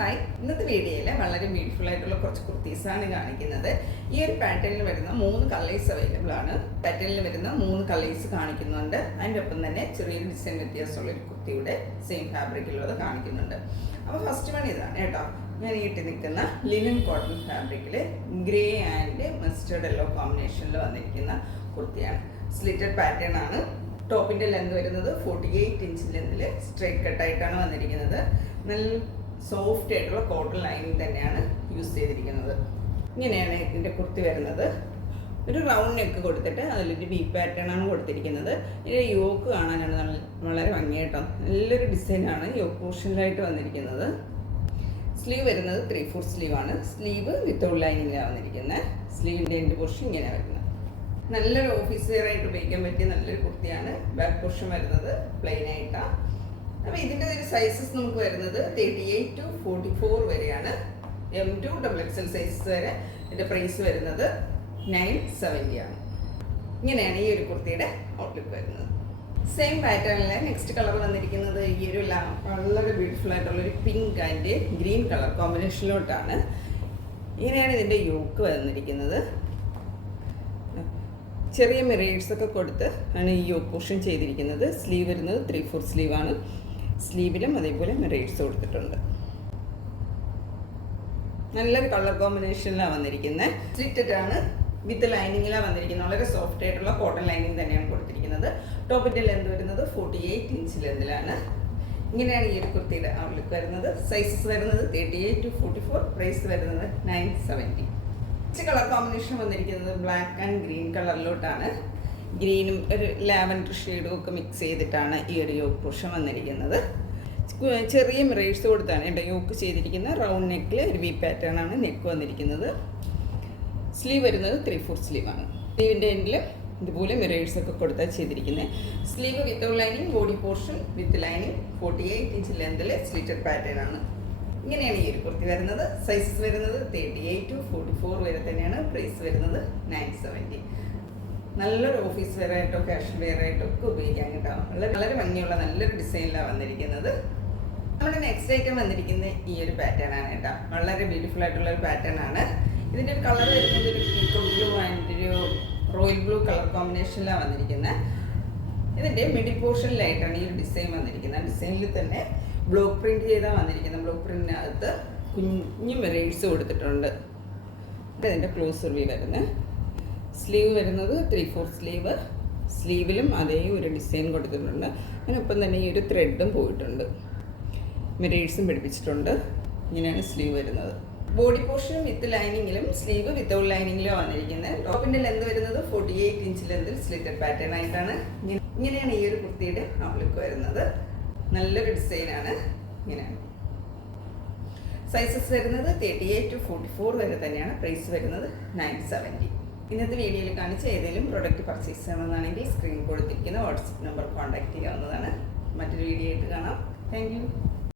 Hi, ഇന്നത്തെ വീഡിയോയിൽ വളരെ ബ്യൂട്ടിഫുൾ ആയിട്ടുള്ള കുറച്ച് കുർത്തീസാണ് കാണിക്കുന്നത്. ഈ ഒരു പാറ്റേണിൽ വരുന്ന 3 കളേഴ്സ് അവൈലബിൾ ആണ്. പാറ്റേണിൽ വരുന്ന 3 കളേഴ്സ് കാണിക്കുന്നുണ്ട്. അതിൻ്റെ ഒപ്പം തന്നെ ചെറിയൊരു ഡിസൈൻ വ്യത്യാസമുള്ള ഒരു കുർത്തിയുടെ സെയിം ഫാബ്രിക്കിലുള്ളത് കാണിക്കുന്നുണ്ട്. അപ്പോൾ ഫസ്റ്റ് വൺ ഇതാണ് കേട്ടോ. ഞാൻ ഇട്ട് നിൽക്കുന്ന ലിനൻ കോട്ടൺ ഫാബ്രിക്കിൽ ഗ്രേ ആൻഡ് മസ്റ്റേർഡ് യെല്ലോ കോമ്പിനേഷനിൽ വന്നിരിക്കുന്ന കുർത്തിയാണ്. സ്ലിറ്റഡ് പാറ്റേൺ ആണ്. ടോപ്പിൻ്റെ ലെന്ത് വരുന്നത് 48 ഇഞ്ച് ലെന്തിൽ സ്ട്രൈറ്റ് കട്ടായിട്ടാണ് വന്നിരിക്കുന്നത്. നല്ല സോഫ്റ്റ് ആയിട്ടുള്ള കോട്ടൺ ലൈനിങ് തന്നെയാണ് യൂസ് ചെയ്തിരിക്കുന്നത്. ഇങ്ങനെയാണ് ഇതിൻ്റെ കുർത്തി വരുന്നത്. ഒരു റൗണ്ട് നെക്ക് കൊടുത്തിട്ട് അതിലൊരു വി പാറ്റേൺ ആണ് കൊടുത്തിരിക്കുന്നത്. ഇതിൻ്റെ യോക്ക് കാണാനാണ് വളരെ ഭംഗിയായിട്ടോ. നല്ലൊരു ഡിസൈനാണ് യോക്ക് പോർഷനിലായിട്ട് വന്നിരിക്കുന്നത്. സ്ലീവ് വരുന്നത് 3/4 സ്ലീവാണ്. സ്ലീവ് വിത്തൗട്ട് ലൈനിങ്ങിലാണ് വന്നിരിക്കുന്നത്. സ്ലീവിൻ്റെ എൻഡ് പോർഷൻ ഇങ്ങനെ വരുന്നത്. നല്ലൊരു ഓഫീസ് വെയർ ആയിട്ട് ഉപയോഗിക്കാൻ പറ്റിയ നല്ലൊരു കുർത്തിയാണ്. ബാക്ക് പോർഷൻ വരുന്നത് പ്ലെയിൻ ആയിട്ടാണ്. അപ്പോൾ ഇതിൻ്റെ ഒരു സൈസസ് നമുക്ക് വരുന്നത് 38 to 44 വരെയാണ്. M2 XXL സൈസസ് വരെ ഇതിൻ്റെ പ്രൈസ് വരുന്നത് 970 ആണ്. ഇങ്ങനെയാണ് ഈ ഒരു കുർത്തിയുടെ ഔട്ട്ലുക്ക് വരുന്നത്. സെയിം പാറ്റേണിൽ നെക്സ്റ്റ് കളർ വന്നിരിക്കുന്നത് ഈ ഒരു വളരെ ബ്യൂട്ടിഫുൾ ആയിട്ടുള്ളൊരു പിങ്ക് ആൻഡ് ഗ്രീൻ കളർ കോമ്പിനേഷനിലോട്ടാണ്. ഇങ്ങനെയാണ് ഇതിൻ്റെ യോക്ക് വന്നിരിക്കുന്നത്. ചെറിയ മിറേഴ്സൊക്കെ കൊടുത്ത് ആണ് ഈ യോക്ക് പോർഷൻ ചെയ്തിരിക്കുന്നത്. സ്ലീവ് വരുന്നത് 3/4 സ്ലീവാണ്. സ്ലീവിലും അതേപോലെ മിറേഴ്സ് കൊടുത്തിട്ടുണ്ട്. നല്ലൊരു കളർ കോമ്പിനേഷനിലാണ് വന്നിരിക്കുന്നത്. സ്ലിറ്റഡ് ആണ്, വിത്ത് ലൈനിങ്ങിലാണ് വന്നിരിക്കുന്നത്. വളരെ സോഫ്റ്റ് ആയിട്ടുള്ള കോട്ടൺ ലൈനിങ് തന്നെയാണ് കൊടുത്തിരിക്കുന്നത്. ടോപ്പിൻ്റെ ലെന്ത് വരുന്നത് 48 ഇഞ്ച് ലെന്തിലാണ്. ഇങ്ങനെയാണ് ഈ ഒരു കുർത്തിയുടെ ഔട്ട്ലുക്ക് വരുന്നത്. സൈസസ് വരുന്നത് 38 to 44, പ്രൈസ് വരുന്നത് 970. കളർ കോമ്പിനേഷൻ വന്നിരിക്കുന്നത് ബ്ലാക്ക് ആൻഡ് ഗ്രീൻ കളറിലോട്ടാണ്. ഗ്രീനും ഒരു ലാവൻഡർ ഷെയ്ഡും ഒക്കെ മിക്സ് ചെയ്തിട്ടാണ് ഈ ഒരു യോക്ക് പോർഷൻ വന്നിരിക്കുന്നത്. ചെറിയ മിറേഴ്സ് കൊടുത്താണ് എൻ്റെ യോക്ക് ചെയ്തിരിക്കുന്നത്. റൗണ്ട് നെക്കിൽ ഒരു വി പാറ്റേൺ ആണ് നെക്ക് വന്നിരിക്കുന്നത്. സ്ലീവ് വരുന്നത് 3/4 സ്ലീവാണ്. സ്ലീവിൻ്റെ എൻഡിൽ ഇതുപോലെ മിറേഴ്സ് ഒക്കെ കൊടുത്താണ് ചെയ്തിരിക്കുന്നത്. Sleeve without lining, body portion with lining, 48 inch ലെന്തിൽ സ്ലിറ്റഡ് പാറ്റേൺ ആണ്. ഇങ്ങനെയാണ് ഈ ഒരു കുർത്തി വരുന്നത്. സൈസസ് വരുന്നത് 38 to 44 വരെ തന്നെയാണ്. പ്രൈസ് വരുന്നത് 970. നല്ലൊരു ഓഫീസ് വെയർ ആയിട്ടോ കാഷ്വൽ വെയർ ആയിട്ടോ ഒക്കെ ഉപയോഗിക്കാൻ കേട്ടോ. വളരെ ഭംഗിയുള്ള നല്ലൊരു ഡിസൈനിലാണ് വന്നിരിക്കുന്നത്. നമ്മുടെ നെക്സ്റ്റ് ഐറ്റം വന്നിരിക്കുന്നത് ഈ ഒരു പാറ്റേൺ ആണ് കേട്ടോ. വളരെ ബ്യൂട്ടിഫുൾ ആയിട്ടുള്ള ഒരു പാറ്റേൺ ആണ്. ഇതിൻ്റെ ഒരു കളർ വരുന്നത് ഒരു പീക്കോക്ക് ബ്ലൂ ആൻഡ് ഒരു റോയൽ ബ്ലൂ കളർ കോമ്പിനേഷനിലാണ് വന്നിരിക്കുന്നത്. ഇതിൻ്റെ മിഡിൽ പോർഷനിലായിട്ടാണ് ഈ ഒരു ഡിസൈൻ വന്നിരിക്കുന്നത്. ഡിസൈനിൽ തന്നെ ബ്ലോക്ക് പ്രിൻറ്റ് ചെയ്താൽ വന്നിരിക്കുന്നത്. ബ്ലോക്ക് പ്രിൻറ്റിനകത്ത് കുഞ്ഞു മിറേഴ്സ് കൊടുത്തിട്ടുണ്ട്. ഇതിൻ്റെ ക്ലോസർ വ്യൂ വരുന്നത്. സ്ലീവ് വരുന്നത് 3/4 സ്ലീവ്. സ്ലീവിലും അതേ ഒരു ഡിസൈൻ കൊടുത്തിട്ടുണ്ട്. അതിനൊപ്പം തന്നെ ഈ ഒരു ത്രെഡും പോയിട്ടുണ്ട്. മിറേഴ്സും പിടിപ്പിച്ചിട്ടുണ്ട്. ഇങ്ങനെയാണ് സ്ലീവ് വരുന്നത്. ബോഡി പോർഷനും വിത്ത് ലൈനിങ്ങിലും സ്ലീവ് വിത്തൗട്ട് ലൈനിങ്ങിലും വന്നിരിക്കുന്നത്. ടോപ്പിൻ്റെ ലെന്ത് വരുന്നത് 48 ഇഞ്ച് ലെന്തിൽ സ്ലിറ്റഡ് പാറ്റേൺ ആയിട്ടാണ്. ഇങ്ങനെയാണ് ഈ ഒരു കുർത്തിയുടെ ഔട്ട്ലുക്ക് വരുന്നത്. നല്ലൊരു ഡിസൈനാണ്. ഇങ്ങനെയാണ് സൈസസ് വരുന്നത് 38 to 44 വരെ തന്നെയാണ്. പ്രൈസ് വരുന്നത് 970. ഇന്നത്തെ വീഡിയോയിൽ കാണിച്ച ഏതെങ്കിലും പ്രൊഡക്റ്റ് പർച്ചേസ് ചെയ്യണമെന്നാണെങ്കിൽ സ്ക്രീൻ കൊടുത്തിരിക്കുന്ന വാട്സപ്പ് നമ്പർ കോൺടാക്ട് ചെയ്യാവുന്നതാണ്. മറ്റൊരു വീഡിയോ ആയിട്ട് കാണാം. Thank you.